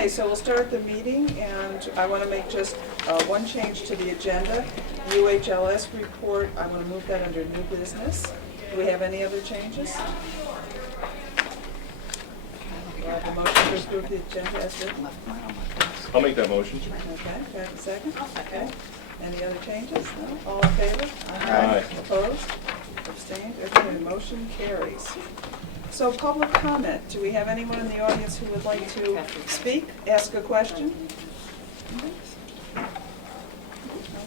Okay, so we'll start the meeting, and I want to make just one change to the agenda. UHLS report, I want to move that under new business. Do we have any other changes? Do I have a motion to approve the agenda as written? I'll make that motion. Okay, do I have a second? I'll second. Okay. Any other changes? No? All in favor? Aye. Opposed? Abstained? Okay, the motion carries. So public comment, do we have anyone in the audience who would like to speak, ask a question?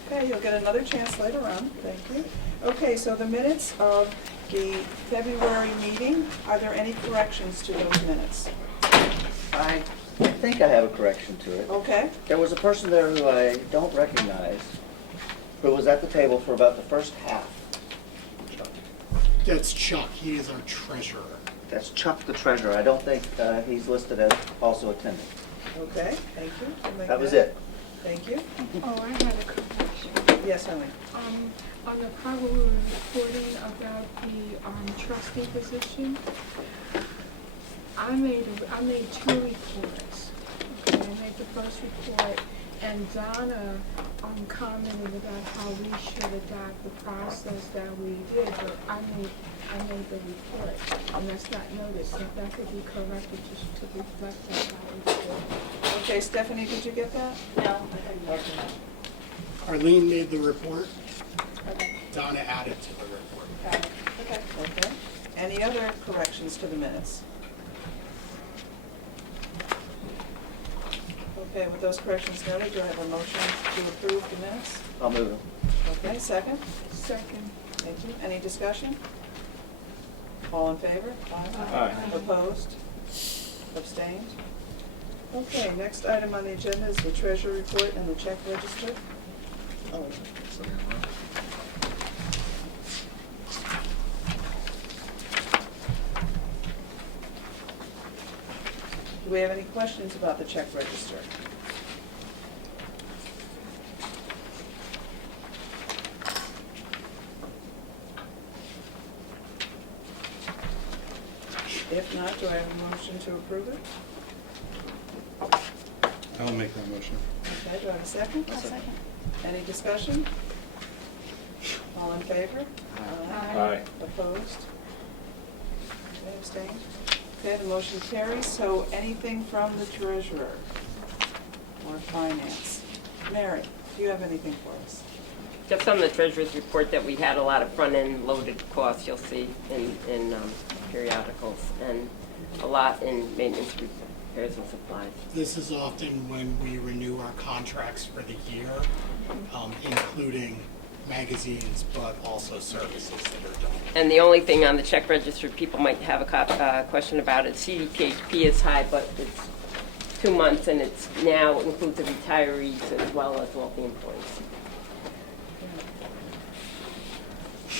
Okay, you'll get another chance later on, thank you. Okay, so the minutes of the February meeting, are there any corrections to those minutes? I think I have a correction to it. Okay, There was a person there who I don't recognize, who was at the table for about the first half. That's Chuck. He is our treasurer. That's Chuck the treasurer. I don't think he's listed as also attending. okay, thank you. We'll make That was it. Thank you. Oh, I had a correction. Yes, Ellen? On the part where we were reporting about the trustee position, I made two reports. Okay, I made the first report, and Donna commented about how we should adopt the process that we did, but I made the report, and that's not noticed, so that could be corrected just to reflect that how we did. Okay, Stephanie, did you get that? No. Okay. Arlene made the report. Okay. Donna added to the report. Okay. Okay. Any other corrections to the minutes? Okay, with those corrections noted, do I have a motion to approve the minutes? I'll move him. Okay, second? Second. Thank you. Any discussion? All in favor? Aye. Opposed? Abstained? Okay, next item on the agenda is the treasurer report and the check register. Oh, do we have any questions about the check register? If not, do I have a motion to approve it? I will make that motion. Okay, do I have a second? I'll second. Any discussion? All in favor? Aye. Opposed? Okay, abstained? Okay, the motion carries. So anything from the treasurer or finance? Mary, do you have anything for us? Just on the treasurer's report that we had a lot of front-end loaded costs you'll see in periodicals, and a lot in maintenance, repairs, and supplies. This is often when we renew our contracts for the year, including magazines, but also services that are done. And the only thing on the check register people might have a question about it, CDPHP is high, but it's 2 months, and it's now includes the retirees as well as all the employees.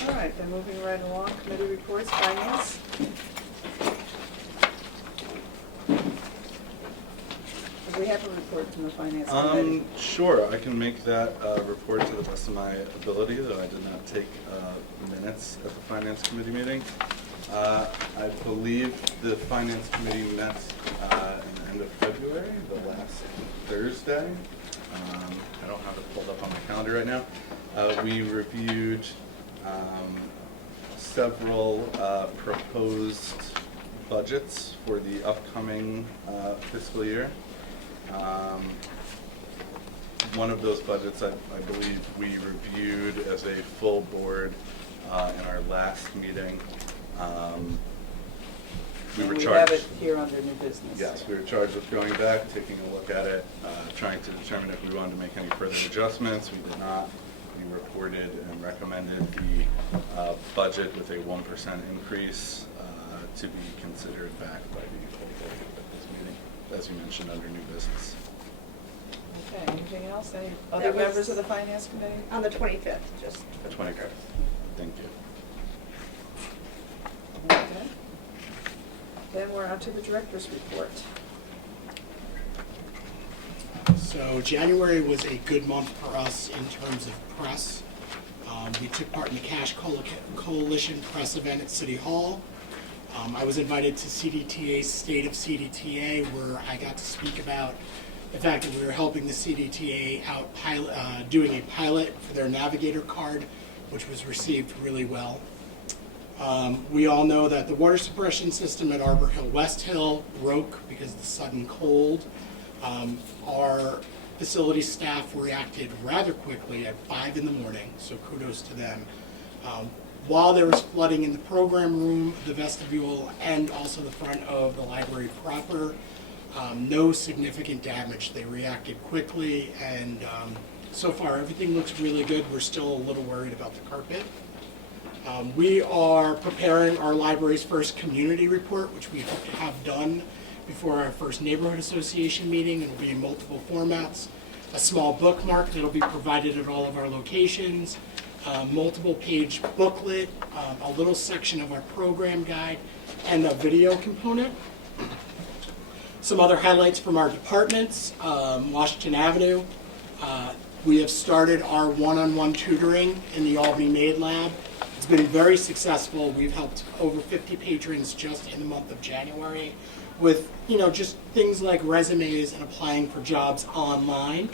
All right, then moving right along, committee reports, finance. Do we have a report from the finance committee? Sure, I can make that report to the best of my ability, though I did not take minutes at the finance committee meeting. I believe the finance committee met in the end of February, the last Thursday. I don't have it pulled up on my calendar right now. We reviewed several proposed budgets for the upcoming fiscal year. One of those budgets I believe we reviewed as a full board in our last meeting. We were We charged. have it here under new business. Yes, we were charged with going back, taking a look at it, trying to determine if we wanted to make any further adjustments. We did not. We reported and recommended the budget with a 1% increase to be considered back by the executive at this meeting, as you mentioned, under new business. Okay, anything else? Any other members of the finance committee? On the 25th, just. The 25th. Thank you. Okay. Then we're on to the director's report. So January was a good month for us in terms of press. We took part in the Cash Coalition press event at City Hall. I was invited to CDTA's State of CDTA, where I got to speak about the fact that we were helping the CDTA out doing a pilot for their Navigator card, which was received really well. We all know that the water suppression system at Arbor Hill West Hill broke because of the sudden cold. Our facility staff reacted rather quickly at 5 in the morning, so kudos to them. While there was flooding in the program room, the vestibule, and also the front of the library proper, no significant damage. They reacted quickly, and so far everything looks really good. We're still a little worried about the carpet. We are preparing our library's first community report, which we hope to have done before our first neighborhood association meeting. It will be in multiple formats. A small bookmark that will be provided at all of our locations, multiple page booklet, a little section of our program guide, and a video component. Some other highlights from our departments. Washington Avenue. We have started our one-on-one tutoring in the Albany Maid Lab. It's been very successful. We've helped over 50 patrons just in the month of January with, just things like resumes and applying for jobs online.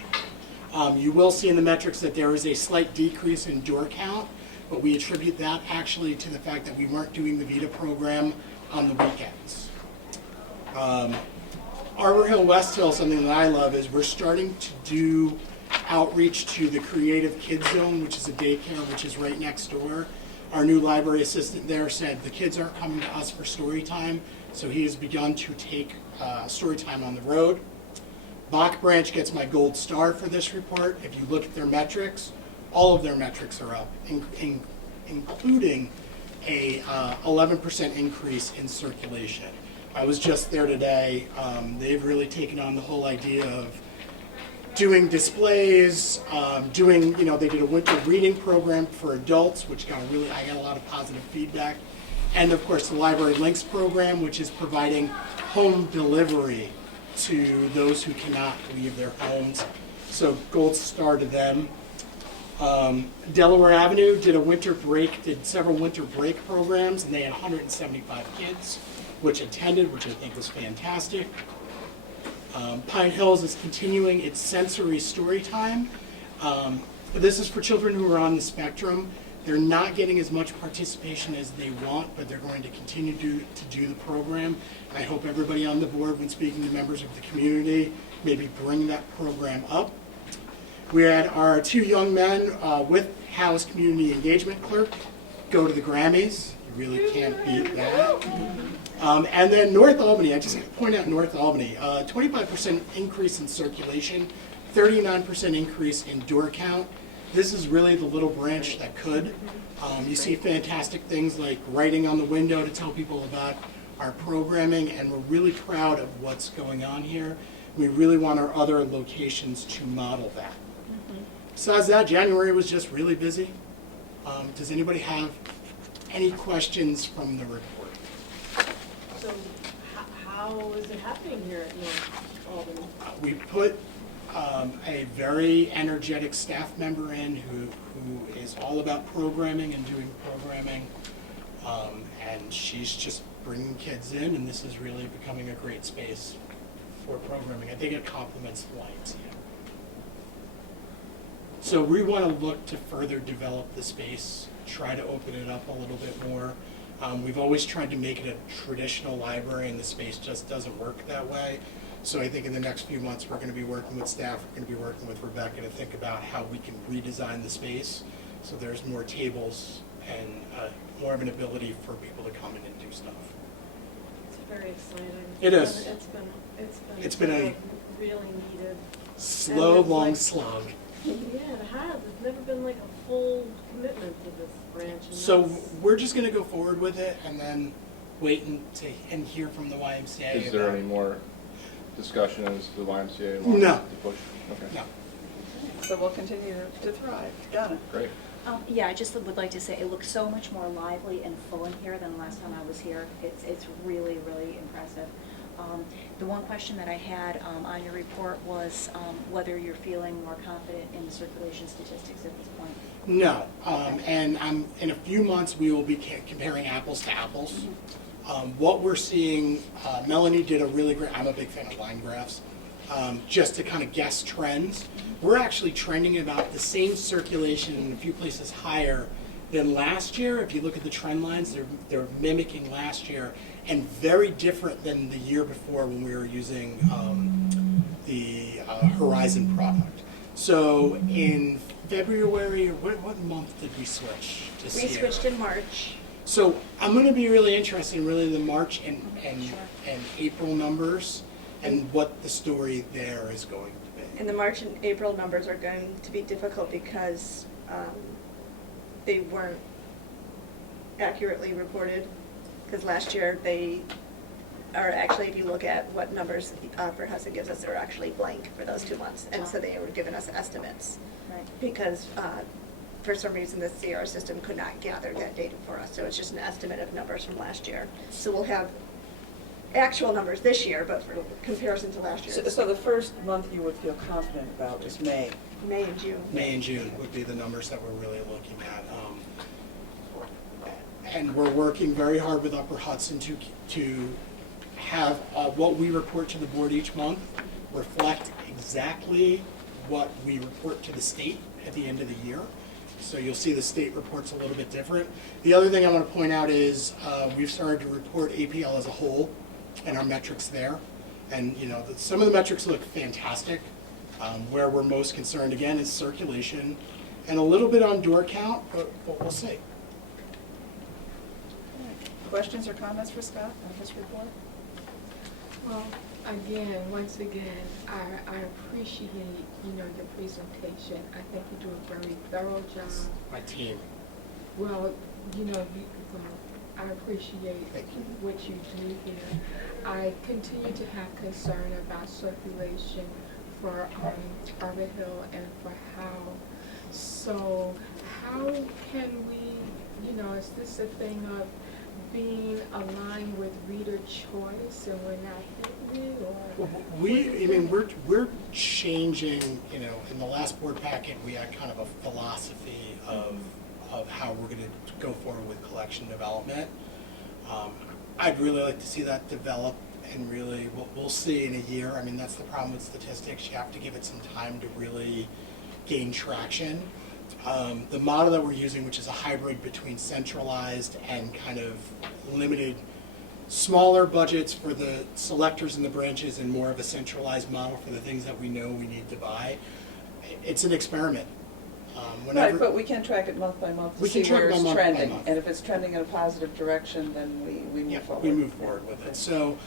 You will see in the metrics that there is a slight decrease in door count, but we attribute that actually to the fact that we weren't doing the VITA program on the weekends. Arbor Hill West Hill, something that I love, is we're starting to do outreach to the Creative Kids Zone, which is a daycare which is right next door. Our new library assistant there said the kids aren't coming to us for story time, so he has begun to take story time on the road. Bach Branch gets my gold star for this report. If you look at their metrics, all of their metrics are up, including a 11% increase in circulation. I was just there today. They've really taken on the whole idea of doing displays, they did a winter reading program for adults, which I got a lot of positive feedback. And of course the Library Links program, which is providing home delivery to those who cannot leave their homes. So gold star to them. Delaware Avenue did several winter break programs, and they had 175 kids which attended, which I think was fantastic. Pine Hills is continuing its sensory story time. This is for children who are on the spectrum. They're not getting as much participation as they want, but they're going to continue to do the program. And I hope everybody on the board, when speaking to members of the community, maybe bring that program up. We had our 2 young men with Howe's Community Engagement Clerk go to the Grammys. You really can't beat that. And then North Albany, I just want to point out North Albany, 25% increase in circulation, 39% increase in door count. This is really the little branch that could. You see fantastic things like writing on the window to tell people about our programming, and we're really proud of what's going on here. We really want our other locations to model that. Besides that, January was just really busy. Does anybody have any questions from the report? So how is it happening here at North Albany? We put a very energetic staff member in who is all about programming and doing programming, and she's just bringing kids in, and this is really becoming a great space for programming. I think it complements the YMCA. So we want to look to further develop the space, try to open it up a little bit more. We've always tried to make it a traditional library, and the space just doesn't work that way. So I think in the next few months, we're going to be working with staff, we're going to be working with Rebecca to think about how we can redesign the space so there's more tables and more of an ability for people to come in and do stuff. It's very exciting. It is. It's been a really needed. slow, And it's long like- slog. Yeah, it has. It's never been like a full commitment to this branch. And So that's- we're just going to go forward with it and then wait and hear from the YMCA. Is there about- any more discussion as the YMCA wants No. to push? Okay, No. So we'll continue to thrive. Donna? great. Yeah, I just would like to say it looks so much more lively and full in here than the last time I was here. It's really, really impressive. The one question that I had on your report was whether you're feeling more confident in the circulation statistics at this point. No, and in a few months, we will be comparing apples to apples. What we're seeing, Melanie did a really great, I'm a big fan of line graphs, just to kind of guess trends. We're actually trending about the same circulation in a few places higher than last year. If you look at the trend lines, they're mimicking last year, and very different than the year before when we were using the Horizon product. So in February, or what month did we switch to We Sierra? switched in March. So I'm going to be really interested in really the March and April numbers and what the story there is going to be. And the March and April numbers are going to be difficult because they weren't accurately reported. Because last year they are actually, if you look at what numbers Verhusa gives us, they're actually blank for those 2 months. And so they were giving us estimates. Right. Because for some reason the CR system could not gather that data for us. So it's just an estimate of numbers from last year. So we'll have actual numbers this year, but for comparison to last year. So the first month you would feel confident about is May. May and June. May and June would be the numbers that we're really looking at. And we're working very hard with Upper Hudson to have what we report to the board each month reflect exactly what we report to the state at the end of the year. So you'll see the state reports a little bit different. The other thing I want to point out is we've started to report APL as a whole and our metrics there. And some of the metrics look fantastic. Where we're most concerned, again, is circulation and a little bit on door count, but we'll see. Questions or comments for Scott on his report? Well, once again, I appreciate, your presentation. I think you do a very thorough job. My team. Well, I appreciate what you do here. I continue to have concern about circulation for Arbor Hill and for Howe. So how can we, is this a thing of being aligned with reader choice and we're not hitting it, or? We're changing, in the last board packet, we had kind of a philosophy of how we're going to go forward with collection development. I'd really like to see that develop, and really, we'll see in a year. That's the problem with statistics. You have to give it some time to really gain traction. The model that we're using, which is a hybrid between centralized and kind of limited, smaller budgets for the selectors and the branches and more of a centralized model for the things that we know we need to buy. It's an experiment. Right, but we can track it month by month to see where it's by trending. month. And if it's trending in a positive direction, then we move forward. We move forward with it. So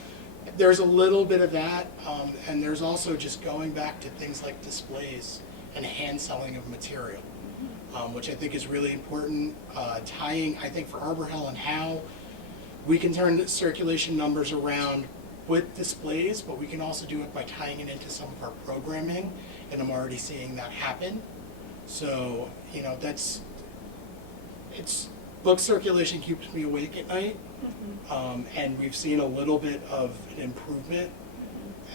there's a little bit of that, and there's also just going back to things like displays and hand selling of material. Which I think is really important. Tying, I think for Arbor Hill and Howe, we can turn the circulation numbers around with displays, but we can also do it by tying it into some of our programming, and I'm already seeing that happen. So, book circulation keeps me awake at night, and we've seen a little bit of an improvement,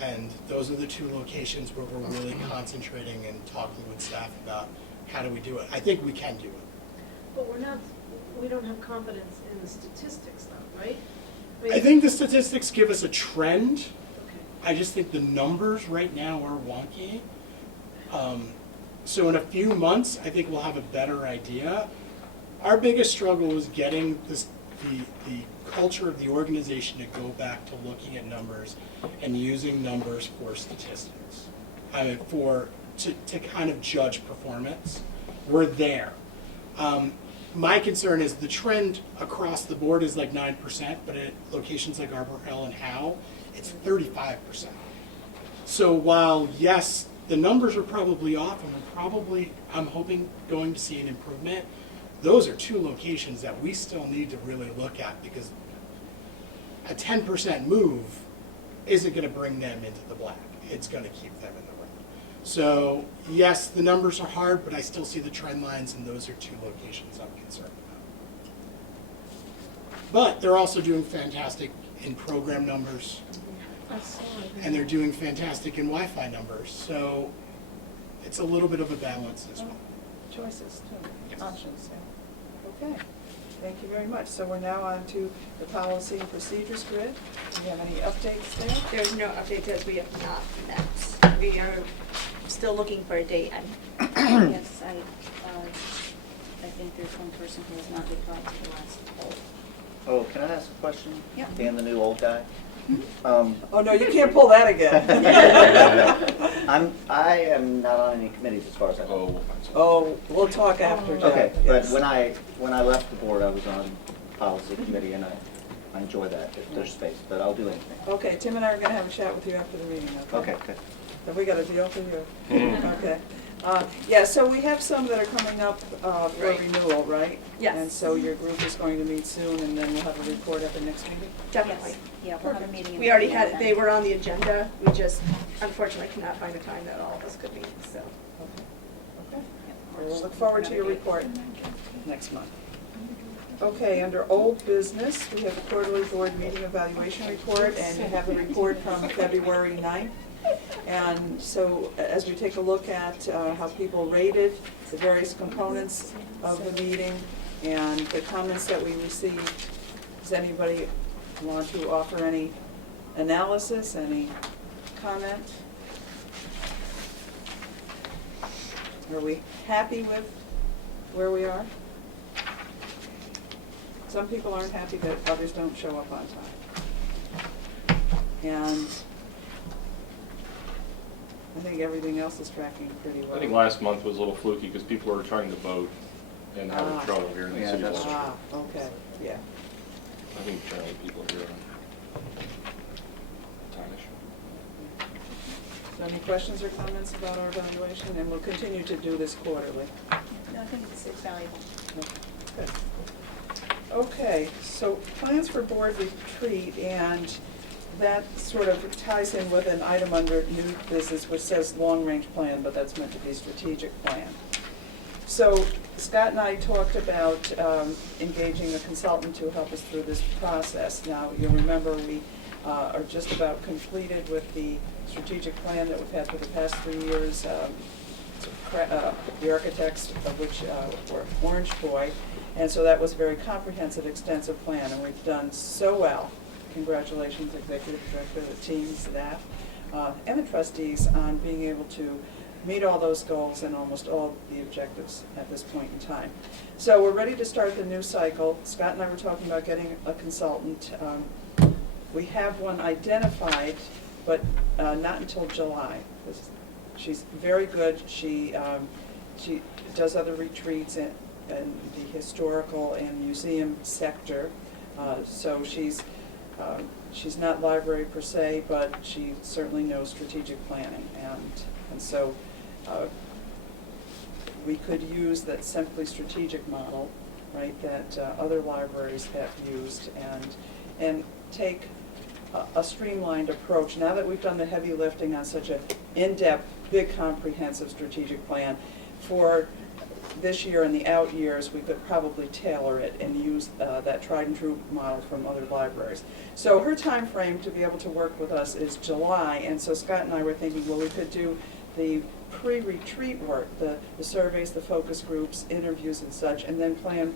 and those are the two locations where we're really concentrating and talking with staff about how do we do it? I think we can do it. But we don't have confidence in the statistics though, right? I think the statistics give us a trend. Okay. I just think the numbers right now are wonky. So in a few months, I think we'll have a better idea. Our biggest struggle was getting the culture of the organization to go back to looking at numbers and using numbers for statistics. To kind of judge performance. We're there. My concern is the trend across the board is like 9%, but at locations like Arbor Hill and Howe, it's 35%. So while, yes, the numbers are probably off, and I'm hoping going to see an improvement, those are two locations that we still need to really look at, because a 10% move isn't going to bring them into the black. It's going to keep them in the red. So yes, the numbers are hard, but I still see the trend lines, and those are two locations I'm concerned about. But they're also doing fantastic in program numbers, I saw it. and they're doing fantastic in Wi-Fi numbers. So it's a little bit of a balance as well. Choices too. Yeah. options, yeah. Okay, thank you very much. So we're now on to the policy and procedures grid. Do you have any updates there? There's no updates as we have not met. We are still looking for a date. Yes, I think there's one person who has not replied to the last poll. Oh, can I ask a question? Yeah. Being the new old guy? Oh, no, you can't pull that again. I am not on any committees as far as I Oh, know. we'll find something. Oh, we'll talk after, Jack. Okay, but yes. when I left the board, I was on policy committee, and I enjoy that if there's space, but I'll do anything. Okay, Tim and I are gonna have a chat with you after the meeting, okay? Okay, good. Have we got a deal for you? Okay. Yeah, so we have some that are coming up for Right. renewal, right? Yes. And so your group is going to meet soon, and then we'll have a report at the next meeting? Definitely. Yes. Yeah, we'll have a meeting. in We already February had, then. they were on the agenda. We just unfortunately cannot find a time that all of us could meet, so. Okay. Okay. Well, we'll look forward to your report next month. Okay, under old business, we have the quarterly board meeting evaluation report, and you have the report from February 9th. And so as we take a look at how people rated the various components of the meeting and the comments that we received, does anybody want to offer any analysis, any comment? Are we happy with where we are? Some people aren't happy that others don't show up on time. And I think everything else is tracking pretty well. I think last month was a little fluky because people were trying to vote and having trouble here in the Yeah, city. that's hall. Okay, yeah. I think generally people are here on time issue. So any questions or comments about our evaluation? And we'll continue to do this quarterly. No, I think it's valuable. Good. Okay, so plans for board retreat, and that sort of ties in with an item under new business which says long-range plan, but that's meant to be strategic plan. So Scott and I talked about engaging a consultant to help us through this process. Now, you'll remember we are just about completed with the strategic plan that we've had for the past 3 years. The architects of which were Orange Boy, and so that was a very comprehensive, extensive plan, and we've done so well. Congratulations, executive director, the team, staff, and the trustees on being able to meet all those goals and almost all the objectives at this point in time. So we're ready to start the new cycle. Scott and I were talking about getting a consultant. We have one identified, but not until July. She's very good. She does other retreats in the historical and museum sector. So she's not library per se, but she certainly knows strategic planning, and so we could use that simply strategic model, right, that other libraries have used, and take a streamlined approach. Now that we've done the heavy lifting on such an in-depth, big, comprehensive strategic plan, for this year and the out years, we could probably tailor it and use that tried and true model from other libraries. So her time frame to be able to work with us is July, and so Scott and I were thinking, well, we could do the pre-retreat work, the surveys, the focus groups, interviews and such, and then plan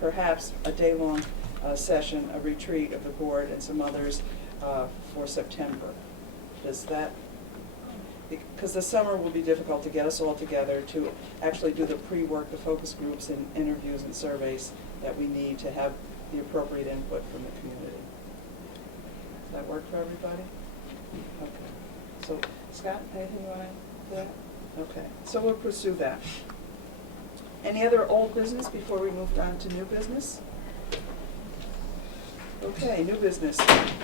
perhaps a day-long session, a retreat of the board and some others for September. Does that, because the summer will be difficult to get us all together to actually do the pre-work, the focus groups and interviews and surveys that we need to have the appropriate input from the community. Does that work for everybody? Okay. So Scott, anything you want to add to that? Okay, so we'll pursue that. Any other old business before we move on to new business? Okay, new business.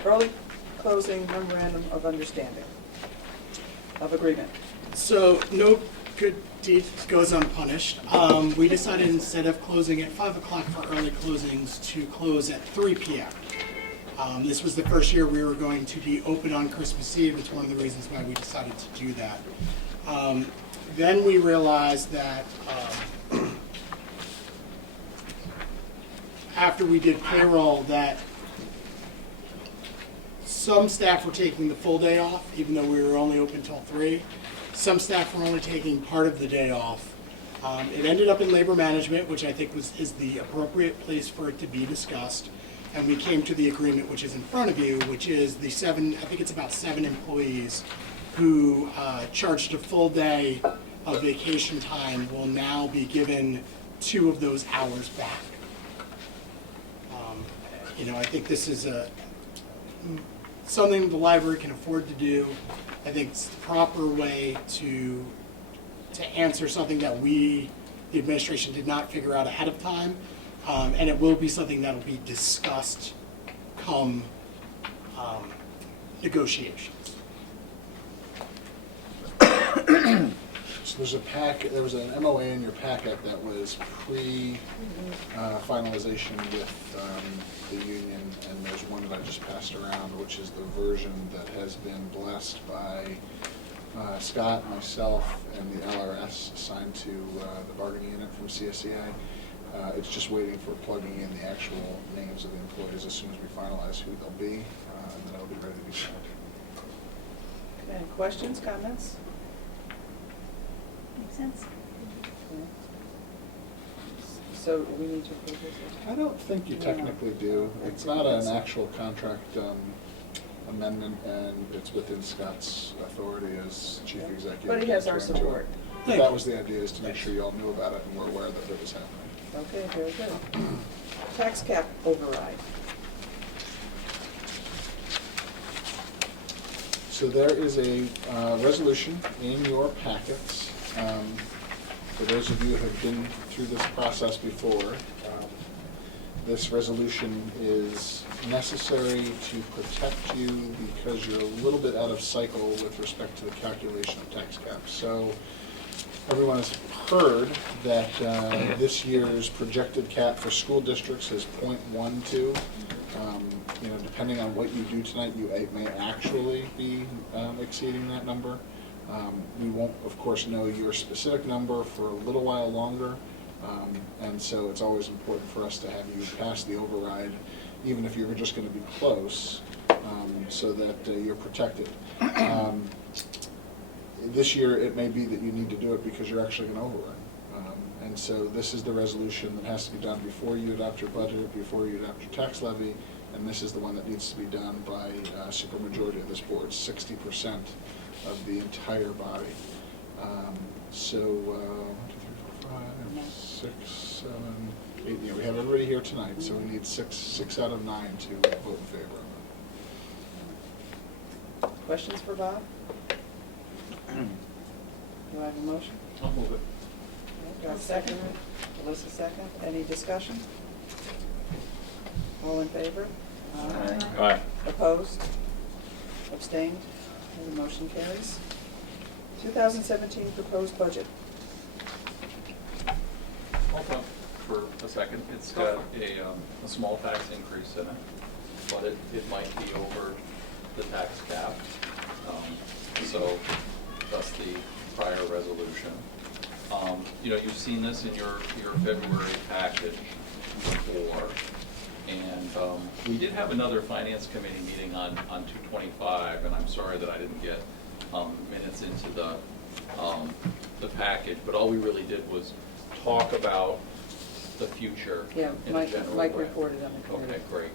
Early closing memorandum of understanding, of agreement. So no good deed goes unpunished. We decided instead of closing at 5 o'clock for early closings to close at 3 p.m. This was the first year we were going to be open on Christmas Eve. It's one of the reasons why we decided to do that. Then we realized that after we did payroll that some staff were taking the full day off, even though we were only open till 3. Some staff were only taking part of the day off. It ended up in labor management, which I think is the appropriate place for it to be discussed. And we came to the agreement, which is in front of you, which is the I think it's about 7 employees who charged a full day of vacation time will now be given 2 of those hours back. I think this is something the library can afford to do. I think it's the proper way to answer something that the administration, did not figure out ahead of time. And it will be something that will be discussed come negotiations. So there was an MOA in your packet that was pre-finalization with the union, and there's one that I just passed around, which is the version that has been blessed by Scott, myself, and the LRS assigned to the bargaining unit from CSEI. It's just waiting for plugging in the actual names of the employees as soon as we finalize who they'll be, and then it'll be ready to be sent. Okay, questions, comments? Makes sense. So we need to approve this? I don't think you technically do. It's not an actual contract amendment, and it's within Scott's authority as chief executive. But he has our to enter into support. it. But that was the idea, is to make sure you all knew about it and were aware that it was happening. Okay, very good. Tax cap override. So there is a resolution in your packets. For those of you who have been through this process before, this resolution is necessary to protect you because you're a little bit out of cycle with respect to the calculation of tax caps. So everyone has heard that this year's projected cap for school districts is 0.12. Depending on what you do tonight, you may actually be exceeding that number. We won't, of course, know your specific number for a little while longer, and so it's always important for us to have you pass the override, even if you're just going to be close, so that you're protected. This year, it may be that you need to do it because you're actually going to overrun. And so this is the resolution that has to be done before you adopt your budget, before you adopt your tax levy, and this is the one that needs to be done by a supermajority of this board, 60% of the entire body. 1, 2, 3, 4, 5, 6, 7, 8. Yeah, we have everybody here tonight, so we need 6 out of 9 to vote in favor of it. Questions for Bob? Do I have a motion? I'll move it. Do I have a second? Alyssa, second. Any discussion? All in favor? Aye. Opposed? Abstained? And the motion carries. 2017 proposed budget. Hold on for a second. It's got a small tax increase in it, but it might be over the tax cap. So that's the prior resolution. You've seen this in your February package before. And we did have another finance committee meeting on 2/25, and I'm sorry that I didn't get minutes into the package, but all we really did was talk about the future Yeah, in a Mike general way. reported on the committee. Okay, great.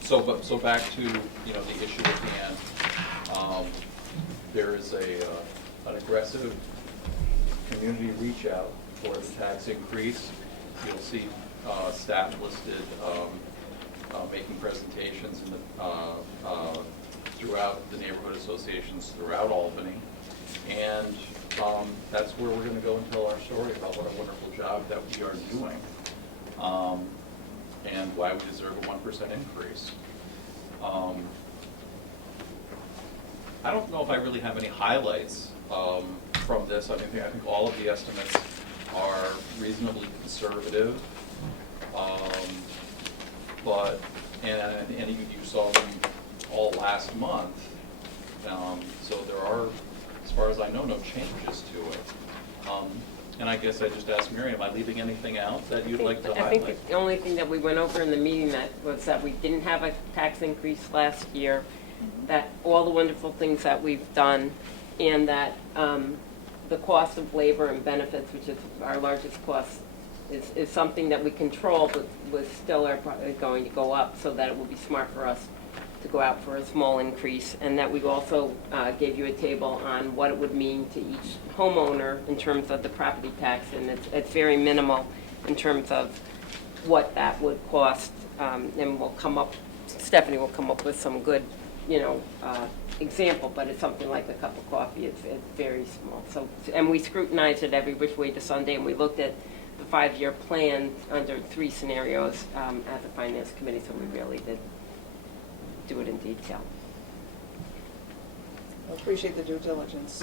So back to the issue at hand. There is an aggressive community reach out for the tax increase. You'll see staff listed making presentations throughout the neighborhood associations throughout Albany. And that's where we're going to go and tell our story about what a wonderful job that we are doing and why we deserve a 1% increase. I don't know if I really have any highlights from this. I think all of the estimates are reasonably conservative, and you saw them all last month. So there are, as far as I know, no changes to it. And I guess I just asked Mary, am I leaving anything out that you'd like to I highlight? think the only thing that we went over in the meeting was that we didn't have a tax increase last year, that all the wonderful things that we've done, and that the cost of labor and benefits, which is our largest cost, is something that we control, but was still going to go up, so that it will be smart for us to go out for a small increase, and that we also gave you a table on what it would mean to each homeowner in terms of the property tax, and it's very minimal in terms of what that would cost, and we'll come up, Stephanie will come up with some good, example, but it's something like a cup of coffee. It's very small. So, and we scrutinized it every which way to Sunday, and we looked at the 5-year plan under 3 scenarios at the Finance Committee, so we really did do it in detail. I appreciate the due diligence.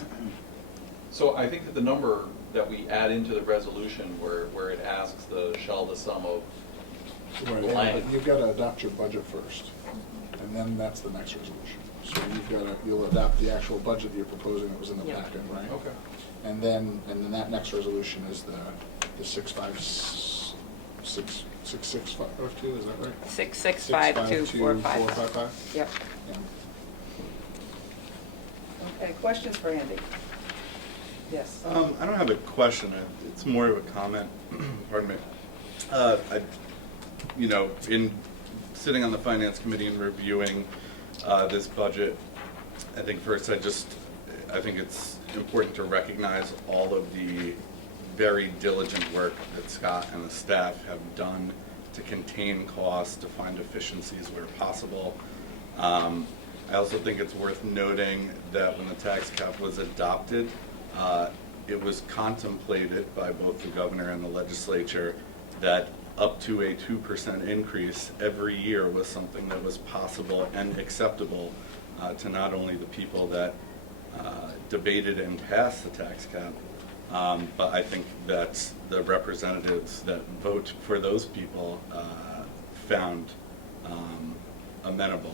So I think that the number that we add into the resolution where it asks shall the sum of Right, blank. you've got to adopt your budget first, and then that's the next resolution. So you'll adopt the actual budget that you're proposing that was in the Yeah. packet, right? Okay. And then that next resolution is the 6652, is that right? 6652455. Yep. Yeah. Okay, questions for Andy? Yes. I don't have a question. It's more of a comment. Pardon me. In sitting on the Finance Committee and reviewing this budget, I think first I think it's important to recognize all of the very diligent work that Scott and the staff have done to contain costs, to find efficiencies where possible. I also think it's worth noting that when the tax cap was adopted, it was contemplated by both the governor and the legislature that up to a 2% increase every year was something that was possible and acceptable to not only the people that debated and passed the tax cap, but I think that the representatives that vote for those people found amenable.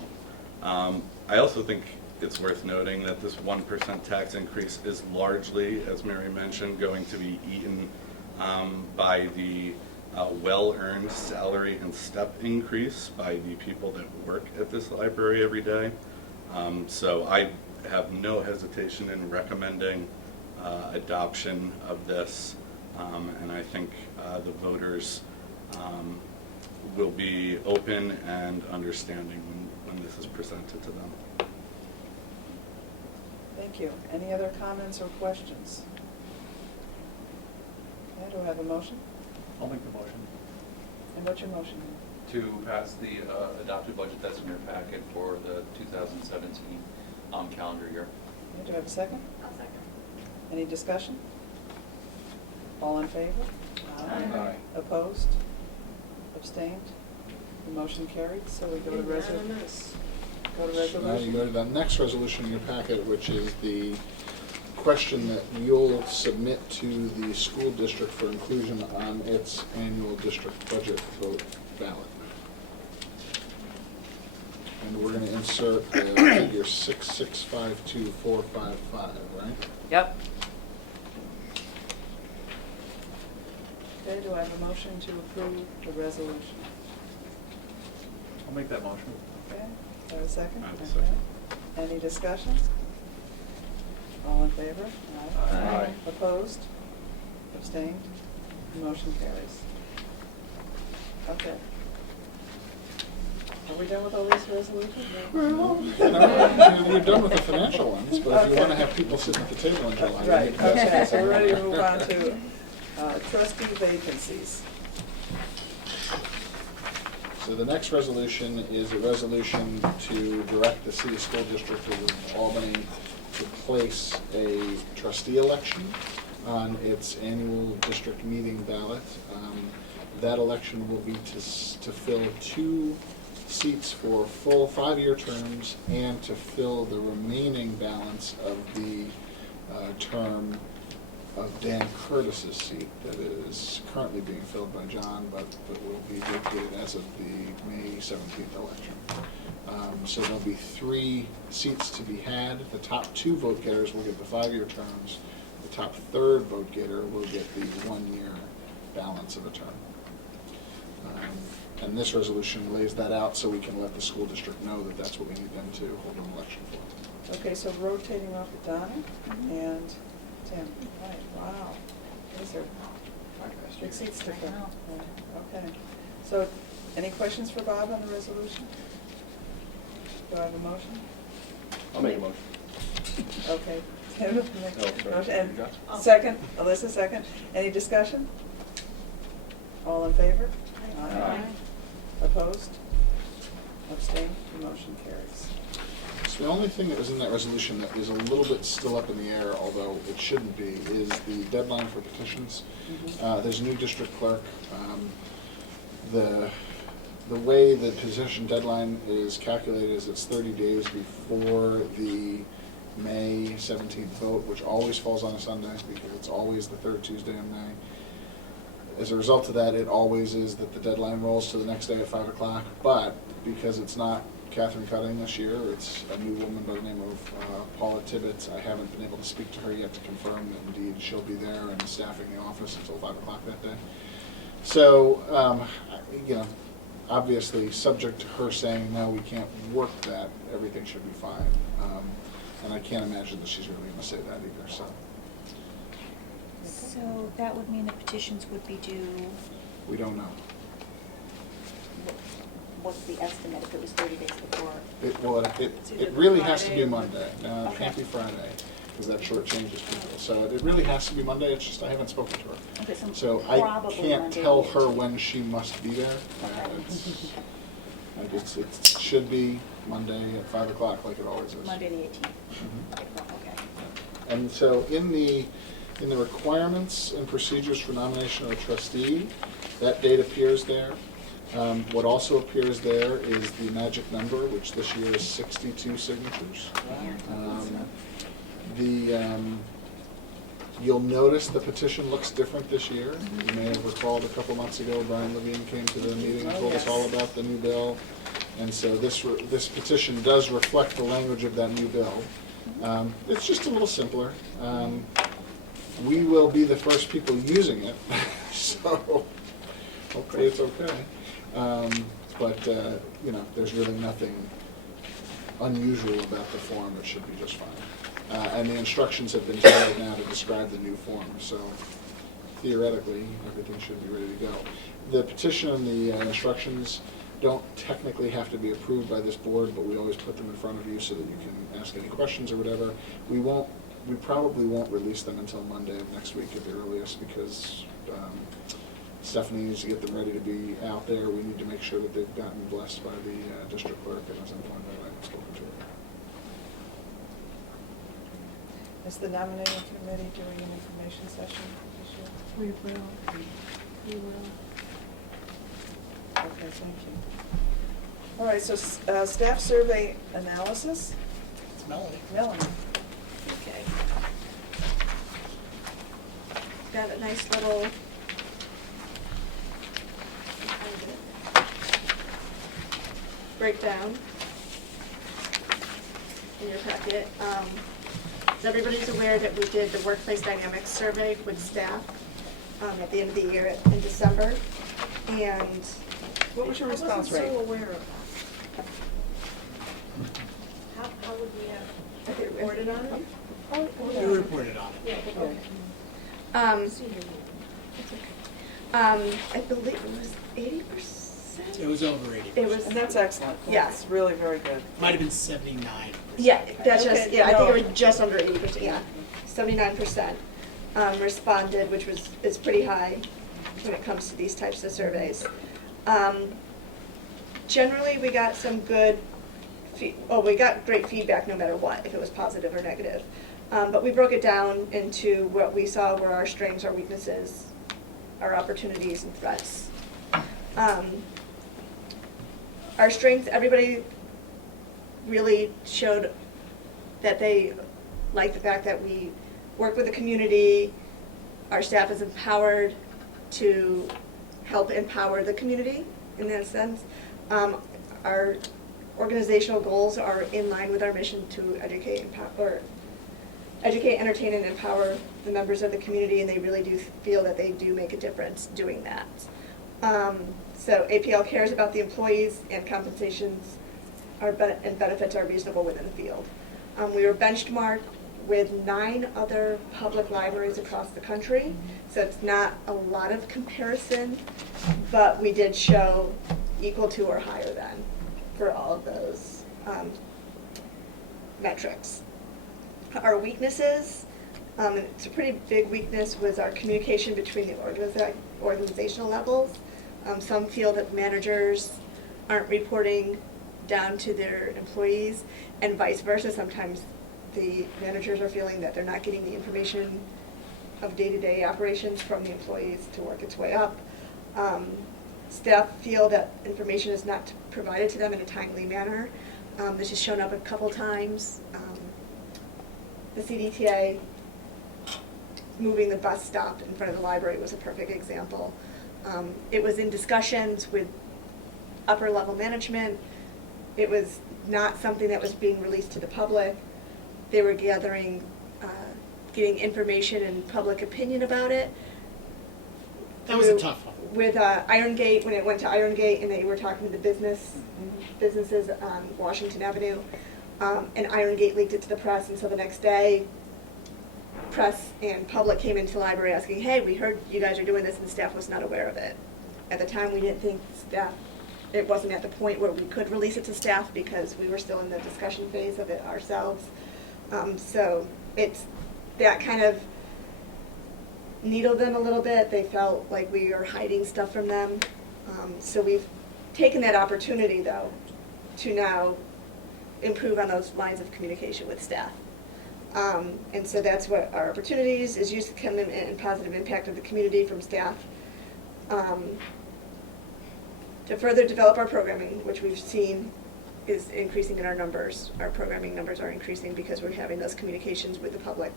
I also think it's worth noting that this 1% tax increase is largely, as Mary mentioned, going to be eaten by the well-earned salary and step increase by the people that work at this library every day. So I have no hesitation in recommending adoption of this, and I think the voters will be open and understanding when this is presented to them. Thank you. Any other comments or questions? Okay, do I have a motion? I'll make the motion And what's your motion? to pass the adopted budget that's in your packet for the 2017 calendar year. Okay, do I have a second? I'll second. Any discussion? All in favor? Aye. Opposed? Abstained? The motion carried, so we go to Unanimous. So now you go to the next resolution in your packet, which is the question that you'll submit to the school district for inclusion on its annual district budget vote ballot. And we're going to insert figure 6652455, right? Yep. Okay, do I have a motion to approve the resolution? I'll make that motion. Okay, do I have a second? I have a second. Okay. Any discussion? All in favor? Aye. Opposed? Abstained? The motion carries. Okay. Are we done with all these resolutions? Well, you're done with the financial ones, but if you want to have people sitting at the table in July. Right, you can pass okay, it. so we're ready to move on to trustee vacancies. So the next resolution is a resolution to direct the City School District of Albany to place a trustee election on its annual district meeting ballot. That election will be to fill 2 seats for full 5-year terms and to fill the remaining balance of the term of Dan Curtis's seat that is currently being filled by John, but will be vacated as of the May 17th election. So there'll be 3 seats to be had. The top 2 vote getters will get the 5-year terms. The top 3rd vote getter will get the 1-year balance of a term. And this resolution lays that out so we can let the school district know that that's what we need them to hold an election for. Okay, so rotating off of Donna, and Tim, right, wow. These are big seats to fill. I know. Yeah, okay. So, any questions for Bob on the resolution? Do I have a motion? I'll make a motion. Okay. Tim, make Oh, sorry. motion, You and got it. second, Alyssa, second. Any discussion? All in favor? Aye. Opposed? Abstained? The motion carries. So the only thing that was in that resolution that is a little bit still up in the air, although it shouldn't be, is the deadline for petitions. There's a new district clerk. The way the petition deadline is calculated is it's 30 days before the May 17th vote, which always falls on a Sunday because it's always the third Tuesday in May. As a result of that, it always is that the deadline rolls to the next day at 5 o'clock, but because it's not Catherine Cutting this year, it's a new woman by the name of Paula Tibbetts. I haven't been able to speak to her yet to confirm that indeed she'll be there and staffing the office until 5 o'clock that day. So, obviously, subject to her saying, no, we can't work that, everything should be fine. And I can't imagine that she's really going to say that either, so. So that would mean the petitions would be due, We don't know. what's the estimate if it was 30 days before? either It really has to Friday be or Monday. No, it can't Okay. be Friday, because that shortchanges people. So it really has to be Monday, it's just I haven't spoken to her. Okay, So I probably can't Monday tell the her 18th. when she must be there. It should be Monday at 5 o'clock, like it always is. Monday the 18th. Mhm. Okay. And so in the requirements and procedures for nomination of a trustee, that date appears there. What also appears there is the magic number, which this year is 62 signatures. You'll notice the petition looks different this year. You may have recalled a couple months ago, Brian Levine came to the meeting and told us all about the new bill. And so this petition does reflect the language of that new bill. It's just a little simpler. We will be the first people using it, so hopefully it's okay. But there's really nothing unusual about the form. It should be just fine. And the instructions have been tailored now to describe the new form, so theoretically, everything should be ready to go. The petition and the instructions don't technically have to be approved by this board, but we always put them in front of you so that you can ask any questions or whatever. We probably won't release them until Monday of next week at the earliest, because Stephanie needs to get them ready to be out there. We need to make sure that they've gotten blessed by the district clerk, and as I'm going to, I haven't spoken to her. Is the nominating committee doing an information session this year? We will. We will. Okay, thank you. All right, so staff survey analysis, It's Melanie. Melanie. Okay. Got a nice little breakdown in your packet. So everybody's aware that we did the workplace dynamics survey with staff at the end of the year in December. And What was your response rate? I wasn't so aware of that. How would we have reported on it? You reported on it. Yeah, okay. I believe it was 80%. It was over 80%. It was, And that's excellent. Yeah. It's really very good. Might have been 79%. yeah, that's just, Okay, yeah, I no. think it was just under 80%, yeah. 79% responded, which is pretty high when it comes to these types of surveys. Generally, we got some good, we got great feedback no matter what, if it was positive or negative. But we broke it down into what we saw were our strengths, our weaknesses, our opportunities and threats. Our strengths, everybody really showed that they like the fact that we work with the community, our staff is empowered to help empower the community in that sense. Our organizational goals are in line with our mission to educate, entertain, and empower the members of the community, and they really do feel that they do make a difference doing that. So APL cares about the employees, and compensations and benefits are reasonable within the field. We were benchmarked with 9 other public libraries across the country, so it's not a lot of comparison, but we did show equal to or higher than for all of those metrics. Our weaknesses, and it's a pretty big weakness, was our communication between the organizational levels. Some feel that managers aren't reporting down to their employees, and vice versa. Sometimes the managers are feeling that they're not getting the information of day-to-day operations from the employees to work its way up. Staff feel that information is not provided to them in a timely manner. This has shown up a couple times. The CDTA moving the bus stop in front of the library was a perfect example. It was in discussions with upper level management. It was not something that was being released to the public. They were getting information and public opinion about it. That was a tough one. With Iron Gate, when it went to Iron Gate and they were talking to the businesses on Washington Avenue, and Iron Gate leaked it to the press, and so the next day, press and public came into the library asking, hey, we heard you guys are doing this, and the staff was not aware of it. At the time, we didn't think staff, it wasn't at the point where we could release it to staff because we were still in the discussion phase of it ourselves. So it's that kind of needled them a little bit. They felt like we are hiding stuff from them. So we've taken that opportunity, though, to now improve on those lines of communication with staff. And so that's what our opportunities is used to come in and positive impact of the community from staff. To further develop our programming, which we've seen is increasing in our numbers. Our programming numbers are increasing because we're having those communications with the public.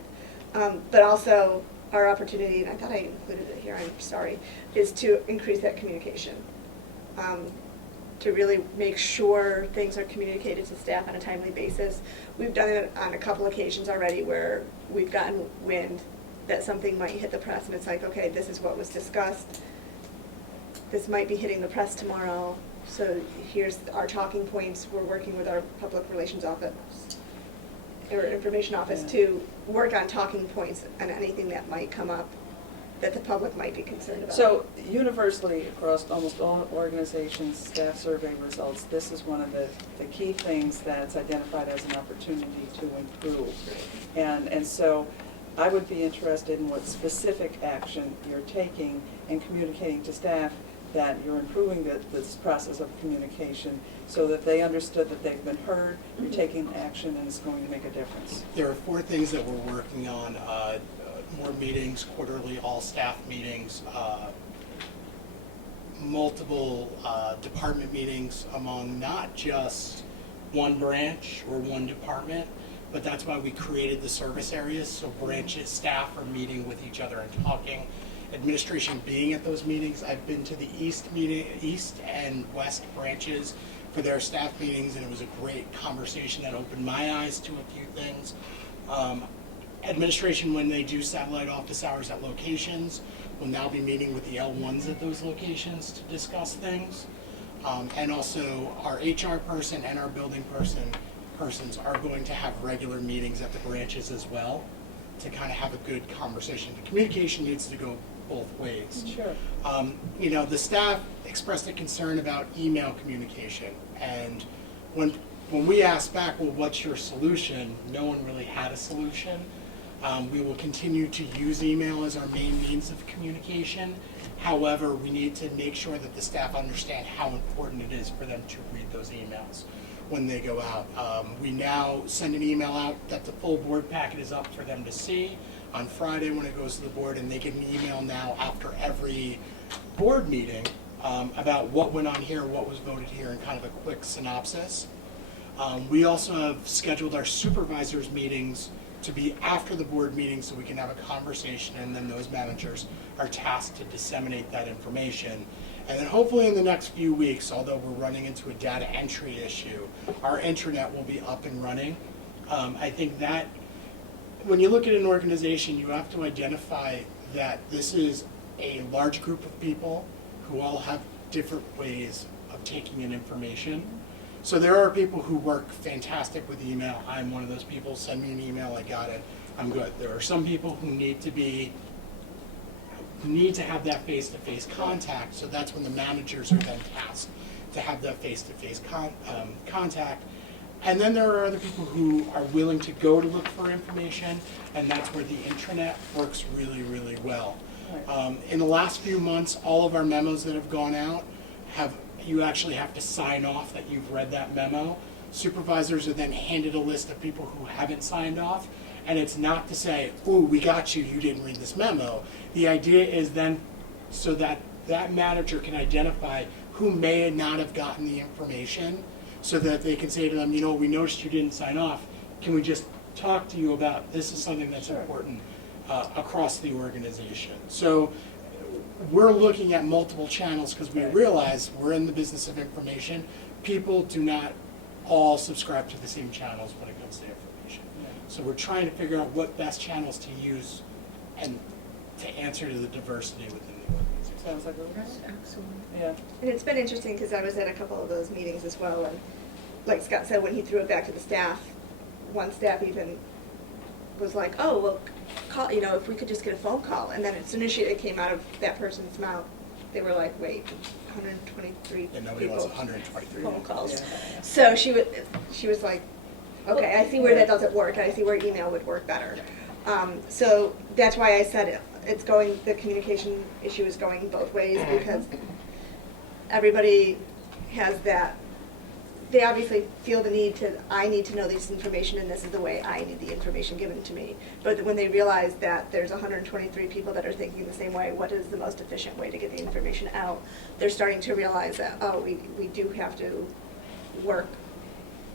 But also our opportunity, and I thought I included it here, I'm sorry, is to increase that communication. To really make sure things are communicated to staff on a timely basis. We've done it on a couple occasions already where we've gotten wind that something might hit the press and it's like, okay, this is what was discussed. This might be hitting the press tomorrow, so here's our talking points. We're working with our public relations office or information office to work on talking points and anything that might come up that the public might be concerned about. So universally across almost all organizations, staff survey results, this is one of the key things that's identified as an opportunity to improve. And so I would be interested in what specific action you're taking and communicating to staff that you're improving this process of communication so that they understood that they've been heard, you're taking action, and it's going to make a difference. There are 4 things that we're working on. More meetings, quarterly all-staff meetings, multiple department meetings among not just one branch or one department, but that's why we created the service areas, so branches, staff are meeting with each other and talking. Administration being at those meetings. I've been to the East and West branches for their staff meetings, and it was a great conversation that opened my eyes to a few things. Administration, when they do satellite office hours at locations, will now be meeting with the L1s at those locations to discuss things. And also our HR person and our building persons are going to have regular meetings at the branches as well to kind of have a good conversation. The communication needs to go both ways. Sure. The staff expressed a concern about email communication, and when we asked back, well, what's your solution? No one really had a solution. We will continue to use email as our main means of communication. However, we need to make sure that the staff understand how important it is for them to read those emails when they go out. We now send an email out that the full board packet is up for them to see on Friday when it goes to the board, and they get an email now after every board meeting about what went on here, what was voted here, and kind of a quick synopsis. We also have scheduled our supervisors meetings to be after the board meeting so we can have a conversation, and then those managers are tasked to disseminate that information. And then hopefully in the next few weeks, although we're running into a data entry issue, our intranet will be up and running. I think that when you look at an organization, you have to identify that this is a large group of people who all have different ways of taking in information. So there are people who work fantastic with email. I'm one of those people. Send me an email, I got it. I'm good. There are some people who need to have that face-to-face contact, so that's when the managers are then tasked to have that face-to-face contact. And then there are other people who are willing to go to look for information, and that's where the intranet works really, really well. In the last few months, all of our memos that have gone out you actually have to sign off that you've read that memo. Supervisors are then handed a list of people who haven't signed off, and it's not to say, ooh, we got you, you didn't read this memo. The idea is then so that that manager can identify who may not have gotten the information, so that they can say to them, we noticed you didn't sign off. Can we just talk to you about this is something that's important across the organization? So we're looking at multiple channels because we realize we're in the business of information. People do not all subscribe to the same channels when it comes to information. So we're trying to figure out what best channels to use and to answer to the diversity within the organization. Sounds like a Excellent. yeah. And it's been interesting because I was at a couple of those meetings as well, and like Scott said, when he threw it back to the staff, one staff even was like, oh, well, call, if we could just get a phone call. And then as soon as it came out of that person's mouth, they were like, wait, 123 And nobody people, wants 123 phone calls. Yeah. So she was like, okay, I see where that doesn't work. I see where email would work better. So that's why I said the communication issue is going both ways, because everybody has that. They obviously feel the need I need to know this information, and this is the way I need the information given to me. But when they realize that there's 123 people that are thinking the same way, what is the most efficient way to get the information out? They're starting to realize that, we do have to work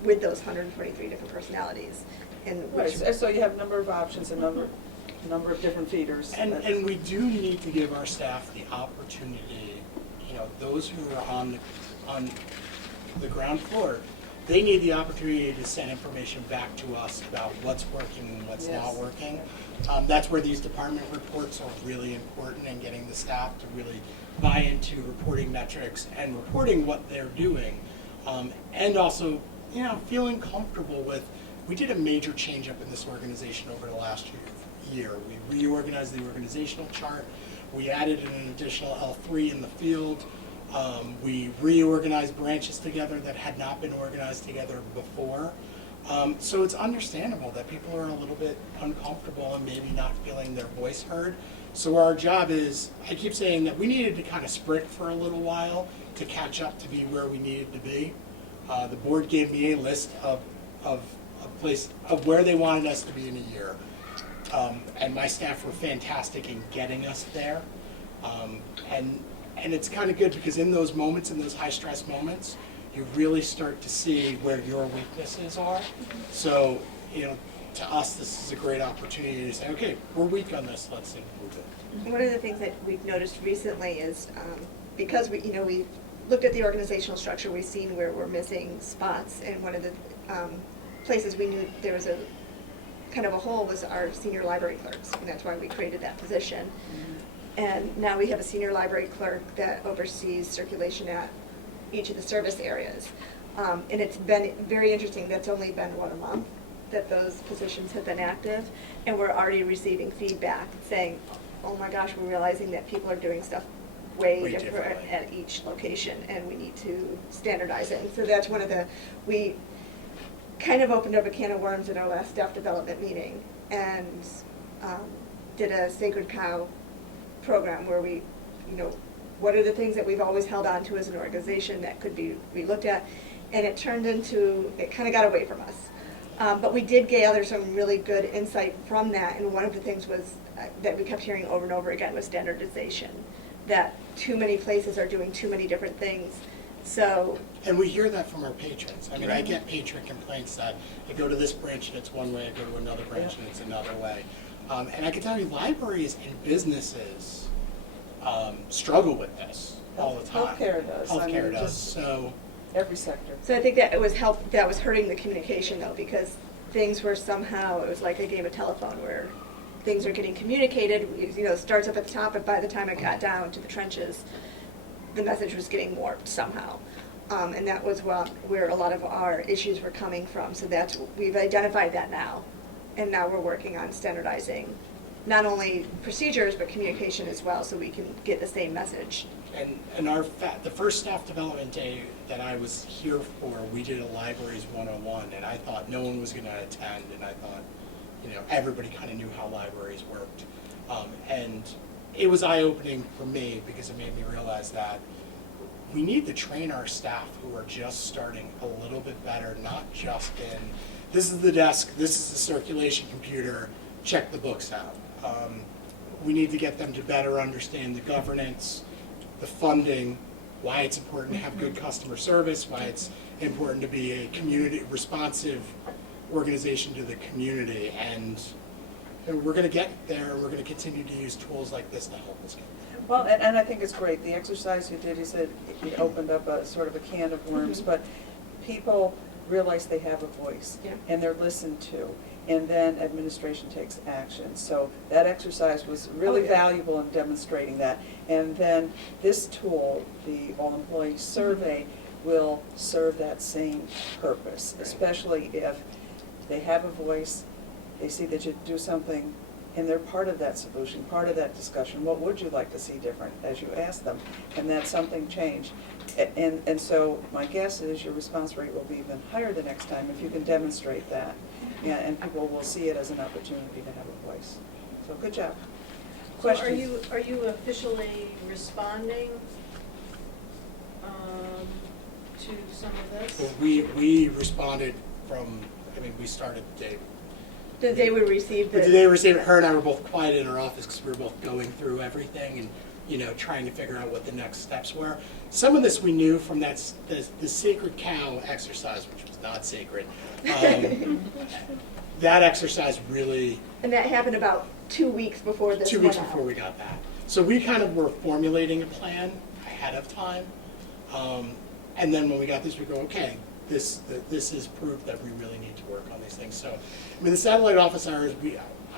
with those 123 different personalities. And Right, so you have a number of options, a number of different feeders. And we do need to give our staff the opportunity, those who are on the ground floor, they need the opportunity to send information back to us about what's working and what's not working. That's where these department reports are really important, and getting the staff to really buy into reporting metrics and reporting what they're doing. And also, feeling comfortable with, we did a major change up in this organization over the last year. We reorganized the organizational chart. We added an additional L3 in the field. We reorganized branches together that had not been organized together before. So it's understandable that people are a little bit uncomfortable and maybe not feeling their voice heard. So our job is, I keep saying that we needed to kind of sprint for a little while to catch up to be where we needed to be. The board gave me a list of where they wanted us to be in a year. And my staff were fantastic in getting us there. And it's kind of good because in those moments, in those high stress moments, you really start to see where your weaknesses are. So, to us, this is a great opportunity to say, okay, we're weak on this, let's improve it. one of the things that we've noticed recently is because we looked at the organizational structure, we've seen where we're missing spots, and one of the places we knew there was a kind of a hole was our senior library clerks, and that's why we created that position. And now we have a senior library clerk that oversees circulation at each of the service areas. And it's been very interesting, that's only been a month that those positions have been active, and we're already receiving feedback saying, oh my gosh, we're realizing that people are doing stuff way different differently at each location, and we need to standardize it. And so that's one of we kind of opened up a can of worms in our last staff development meeting, and did a Sacred Cow program where we, what are the things that we've always held on to as an organization that could be relooked at, and it kind of got away from us. But we did gather some really good insight from that, and one of the things was that we kept hearing over and over again was standardization, that too many places are doing too many different things. So. And we hear that from our patrons. I mean, I get patron complaints that I go to this branch and it's one way, I go to another branch and it's another way. And I can tell you, libraries and businesses struggle with this all the time. Healthcare does. Healthcare does. So every sector. So I think that that was hurting the communication though, because things were somehow, it was like a game of telephone where things are getting communicated, it starts up at the top, but by the time it got down to the trenches, the message was getting warped somehow. And that was where a lot of our issues were coming from. So we've identified that now. And now we're working on standardizing not only procedures, but communication as well, so we can get the same message. And the first staff development day that I was here for, we did a libraries 101, and I thought no one was going to attend, and I thought, everybody kind of knew how libraries worked. And it was eye-opening for me because it made me realize that we need to train our staff who are just starting a little bit better, not just in, this is the desk, this is the circulation computer, check the books out. We need to get them to better understand the governance, the funding, why it's important to have good customer service, why it's important to be a community responsive organization to the community. And we're going to get there, and we're going to continue to use tools like this to help us get there. Well, and I think it's great. The exercise you did, you said it opened up a sort of a can of worms, but people realize they have a voice, Yeah. and they're listened to, and then administration takes action. So that exercise was really yeah. valuable in demonstrating that. And then this tool, the all-employee survey, will serve that same purpose, especially if they have a voice, they see that you do something, and they're part of that solution, part of that discussion. What would you like to see different, as you ask them, and that something change? And so my guess is your response rate will be even higher the next time if you can demonstrate that. Yeah, and people will see it as an opportunity to have a voice. So good job. So are Questions? you officially responding to some of this? Well, we responded from, we started the day. The day we received The the. day we received it, her and I were both quiet in our office because we were both going through everything and, trying to figure out what the next steps were. Some of this we knew from the sacred cow exercise, which was not sacred. That exercise really, And that happened about 2 weeks before this 2 went weeks out. before we got that. So we kind of were formulating a plan ahead of time. And then when we got this, we go, okay, this is proof that we really need to work on these things. So, the satellite office hours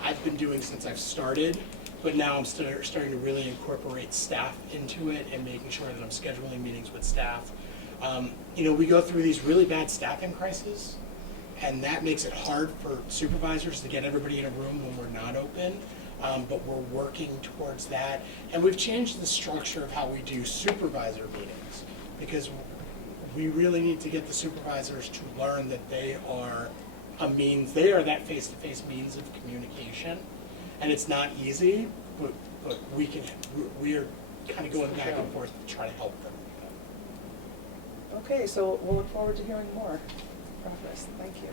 I've been doing since I've started, but now I'm starting to really incorporate staff into it and making sure that I'm scheduling meetings with staff. We go through these really bad staffing crises, and that makes it hard for supervisors to get everybody in a room when we're not open. But we're working towards that, and we've changed the structure of how we do supervisor meetings because we really need to get the supervisors to learn that they are that face-to-face means of communication, and it's not easy, but we are kind of going back and forth to try to help them. Okay, so we'll look forward to hearing more progress. Thank you.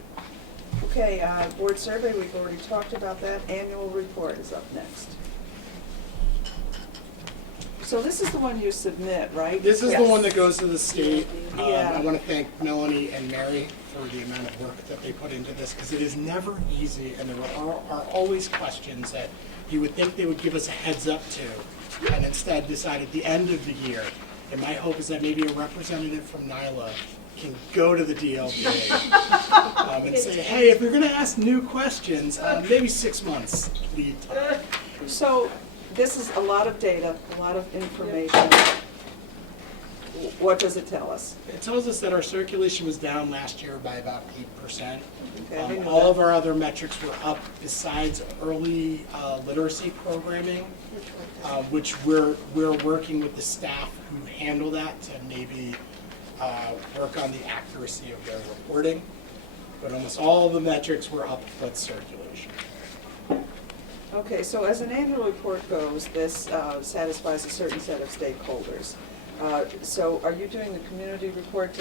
Okay, board survey, we've already talked about that. Annual report is up next. So this is the one you submit, right? This is the Yes. one that goes to the state. Yeah. I want to thank Melanie and Mary for the amount of work that they put into this because it is never easy, and there are always questions that you would think they would give us a heads up to, and instead decide at the end of the year. And my hope is that maybe a representative from NILA can go to the DLJ and say, hey, if you're going to ask new questions, maybe 6 months lead time. So this is a lot of data, a lot of information. What does it tell us? It tells us that our circulation was down last year by about 8%. Okay, I didn't know All that. of our other metrics were up besides early literacy programming, which we're working with the staff who handle that to maybe work on the accuracy of their reporting. But almost all of the metrics were up but circulation. Okay, so as an annual report goes, this satisfies a certain set of stakeholders. So are you doing the community report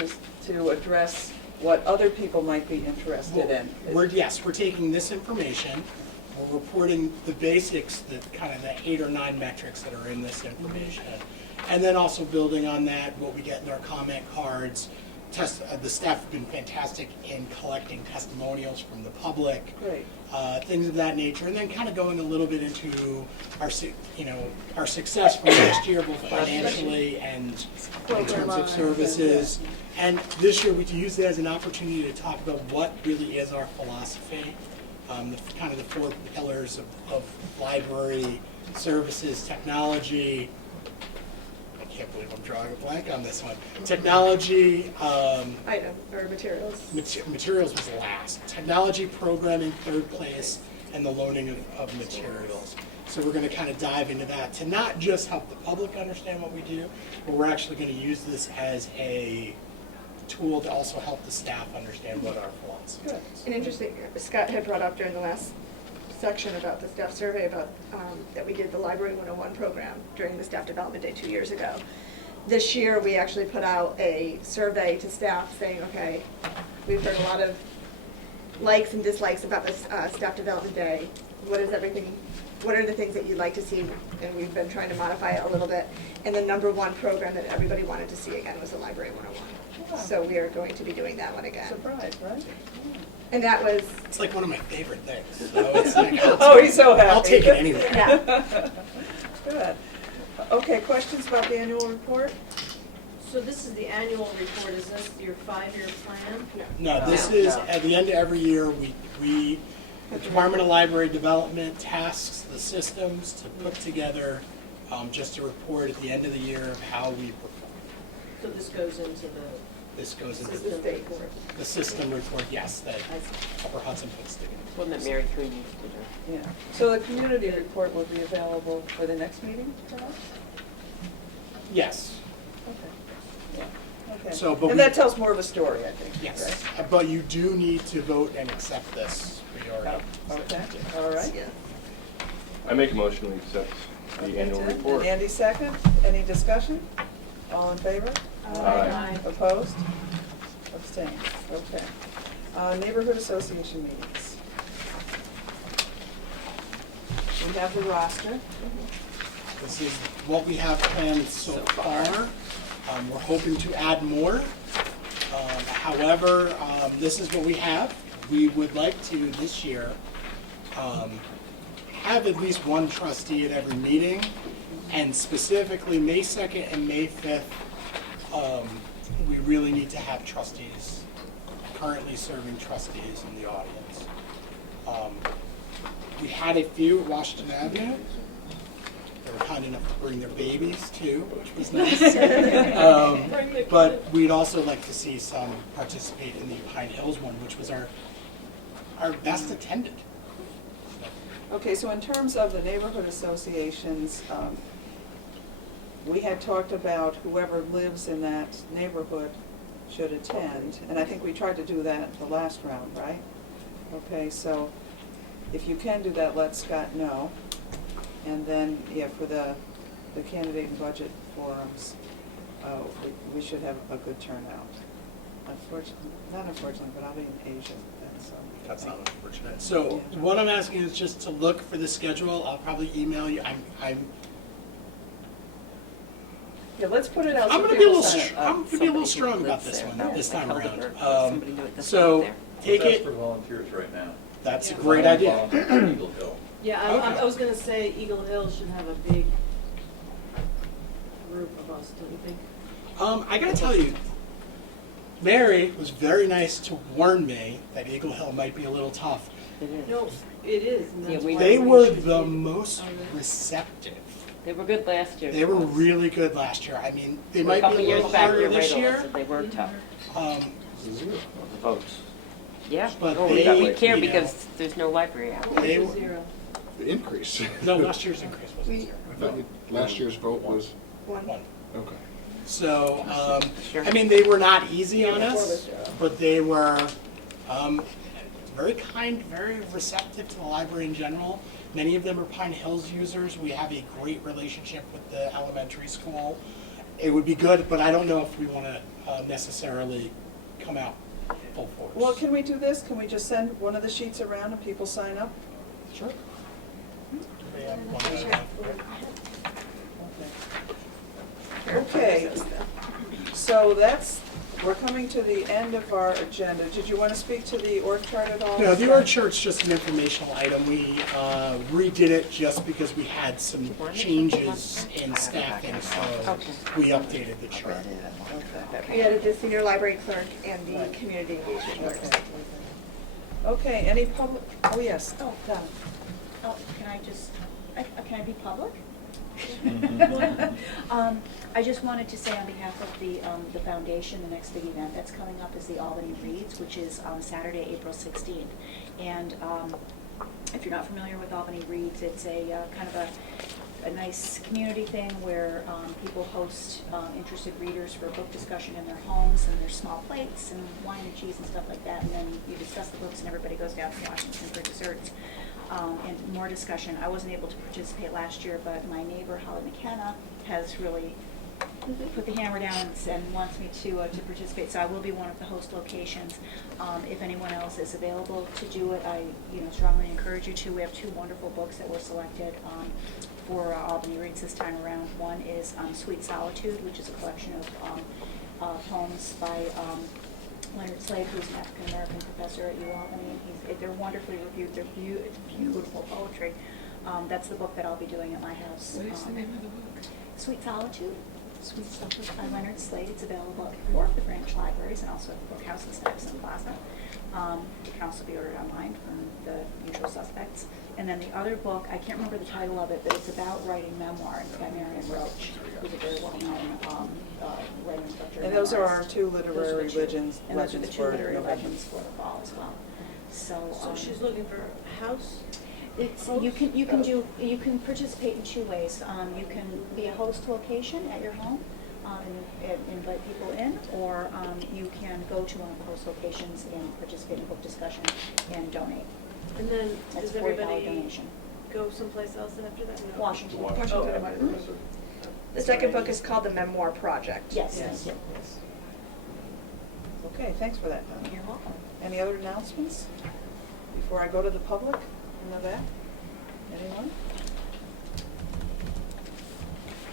to address what other people might be interested in? We're taking this information, we're reporting the basics, the kind of the 8 or 9 metrics that are in this information, and then also building on that, what we get in our comment cards. The staff have been fantastic in collecting testimonials from the public. Great. Things of that nature, and then kind of going a little bit into our success from last year, both financially and in terms of services. And this year, we use it as an opportunity to talk about what really is our philosophy, kind of the 4 pillars of library services, technology, can't believe I'm drawing a blank on this one. Technology, Item, or materials. materials was last. Technology programming, third place, and the loaning of materials. So we're going to kind of dive into that to not just help the public understand what we do, but we're actually going to use this as a tool to also help the staff understand what our philosophy is. And interesting, Scott had brought up during the last section about the staff survey about, that we did the Library 101 program during the Staff Development Day 2 years ago. This year, we actually put out a survey to staff saying, okay, we've heard a lot of likes and dislikes about this Staff Development Day. What are the things that you'd like to see? And we've been trying to modify it a little bit. And the number one program that everybody wanted to see again was the Library 101. Wow. So we are going to be doing that one again. Surprise, right? And that was, It's like one of my favorite things. So it's like, Oh, he's so happy. I'll take it anyway. yeah. Good. Okay, questions about the annual report? So this is the annual report, is this your 5-year plan? No, this No, is, no. at the end of every year, the Department of Library Development tasks the systems to put together just a report at the end of the year of how we perform. So this goes into the This goes into This is the state board. the system report, yes, that Upper Hudson puts together. One that Mary Queen used to do. Yeah. So the community report will be available for the next meeting, perhaps? Yes, Okay. Yeah, okay. So, but And we- that tells more of a story, I think. yes. But you do need to vote and accept this. We already right? Okay, accepted it. all right. Yeah. I make a motion to accept the Okay, annual Tim. report. And Andy second. Any discussion? All in favor? Aye. Opposed? Abstained. Okay. Neighborhood association meetings. We have the roster. This is what we have planned so far. We're hoping to add more. However, this is what we have. We would like to, this year, have at least one trustee at every meeting, and specifically May 2nd and May 5th, we really need to have trustees, currently serving trustees in the audience. We had a few at Washington Avenue. They were kind enough to bring their babies too, which was nice. But we'd also like to see some participate in the Pine Hills one, which was our best attended. Okay, so in terms of the neighborhood associations, we had talked about whoever lives in that neighborhood should attend, and I think we tried to do that the last round, right? Okay, so if you can do that, let Scott know. And then, yeah, for the candidate and budget forums, we should have a good turnout. Unfortunately, not unfortunately, but I'll be in Asia then, so. That's not unfortunate. So what I'm asking is just to look for the schedule. I'll probably email you. Yeah, let's put it out I'm so gonna be a people little, sign up. I'm gonna be a little Somebody strong who about lives this there. one, Yeah, this I time held it around. there. Somebody knew it doesn't So live there. take Let's ask it, for volunteers right now. that's a Yeah. great idea. Volunteer for Eagle Hill. Yeah, Okay. I was gonna say Eagle Hill should have a big group of us, don't you think? I gotta tell you, Mary was very nice to warn me that Eagle Hill might be a little tough. It is. No, it is, and that's Yeah, we- why They we were should the be- most Oh, really? receptive. They were good last year. They were for us. really good last year. I mean, they A might be couple a years little back, harder you're this right, year. Alyssa, they were tough. The votes. Yeah, But oh, they, we care you know, because there's no library out. They It's were- a zero. The increase. No, last year's increase wasn't We- zero. I thought last year's vote was, One. One. okay. So, Sure. I mean, they were not easy on Yeah, before us, was zero. but they were very kind, very receptive to the library in general. Many of them are Pine Hills users. We have a great relationship with the elementary school. It would be good, but I don't know if we want to necessarily come out full force. Well, can we do this? Can we just send one of the sheets around and people sign up? Sure. They have one at a time. Okay, so we're coming to the end of our agenda. Did you want to speak to the org chart at all? No, the org chart's just an informational item. We redid it just because we had some changes in staffing, so we updated the chart. Okay. We added the senior library clerk and the community engagement clerk. Okay, any public, oh, yes. Oh, can I just, can I be public? I just wanted to say on behalf of the foundation, the next big event that's coming up is the Albany Reads, which is on Saturday, April 16th. And if you're not familiar with Albany Reads, it's a kind of a nice community thing where people host interested readers for a book discussion in their homes, and there's small plates and wine and cheese and stuff like that, and then you discuss the books and everybody goes down to Washington for desserts. And more discussion. I wasn't able to participate last year, but my neighbor Holly McKenna has really put the hammer down and wants me to participate. So I will be one of the host locations. If anyone else is available to do it, I strongly encourage you to. We have two wonderful books that were selected for Albany Reads this time around. One is Sweet Solitude, which is a collection of poems by Leonard Slade, who's an African-American professor at UAlbany. They're wonderfully reviewed. They're it's beautiful poetry. That's the book that I'll be doing at my house. What is the name of the book? Sweet Solitude. Sweet Solitude by Leonard Slade. It's available at 4 of the branch libraries and also at the Bookhouse in Stuyvesant Plaza. It can also be ordered online from the usual suspects. And then the other book, I can't remember the title of it, but it's about writing memoir. It's by Marion Roach, who's a very well-known writer and instructor. And those are our two literary legends And those are the two for literary November. legends for the fall as well. So she's looking for a house? It's, you can participate in 2 ways. You can be a host location at your home and invite people in, or you can go to one of the host locations and participate in book discussion and donate. And then That's does $40 everybody donation. go someplace else after that? No. Washington. Washington. The second book is called The Memoir Project. Yes, Yes. thank you. Yes. Okay, thanks for that, Donna. You're welcome. Any other announcements before I go to the public in the back? Anyone?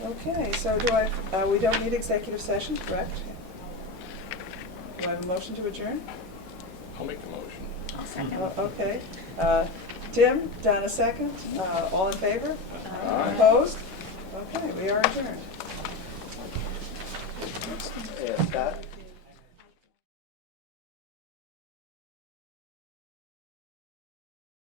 Okay, so we don't need executive session, correct? Do I have a motion to adjourn? I'll make the motion. I'll second. Okay. Tim, Donna second. All in favor? Aye. Opposed? Okay, we are adjourned. Yeah, Scott?